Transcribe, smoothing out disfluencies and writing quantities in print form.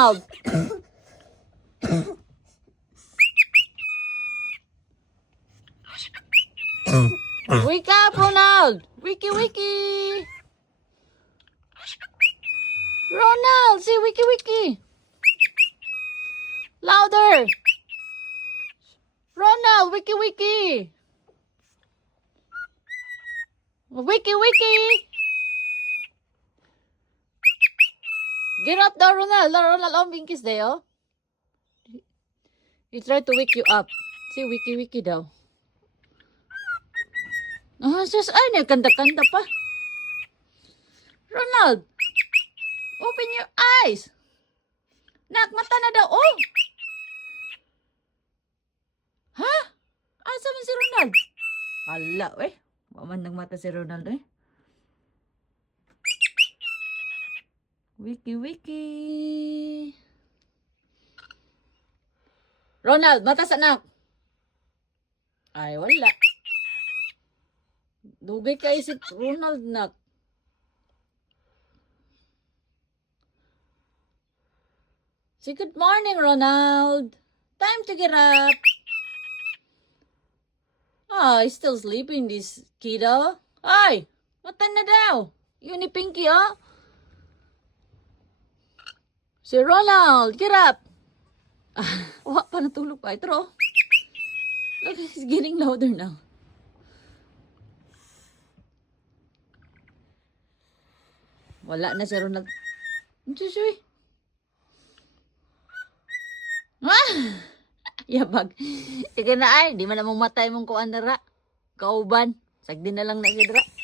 Ronald. Wake up, Ronald. Wiki, wiki. Ronald, say wiki, wiki. Louder. Ronald, wiki, wiki. Wiki, wiki. Get up there, Ronald. Ronald, oh, Winky's there, oh. He tried to wake you up. Say wiki, wiki daw. Ah, sus, ay, nagkanda-kanda pa. Ronald, open your eyes. Nakmata na daw, oh. Ha? Asa man si Ronald? Ala, eh. Waman nagmata si Ronald, eh. Wiki, wiki. Ronald, mata sa anak. Ay, wala. Dugay ka isip Ronald, nak. Say good morning, Ronald. Time to get up. Ah, he's still sleeping, this kiddo. Ay, mata na daw. Yun ni Pinky, oh. Si Ronald, get up. Ah, wala pa natulog pa. Ito, oh. Look, he's getting louder now. Wala na si Ronald. Susuy. Ah! Yabag. Sige na ay, di man na mamatay mong kuan dara. Kauban. Sagdi na lang na si dara.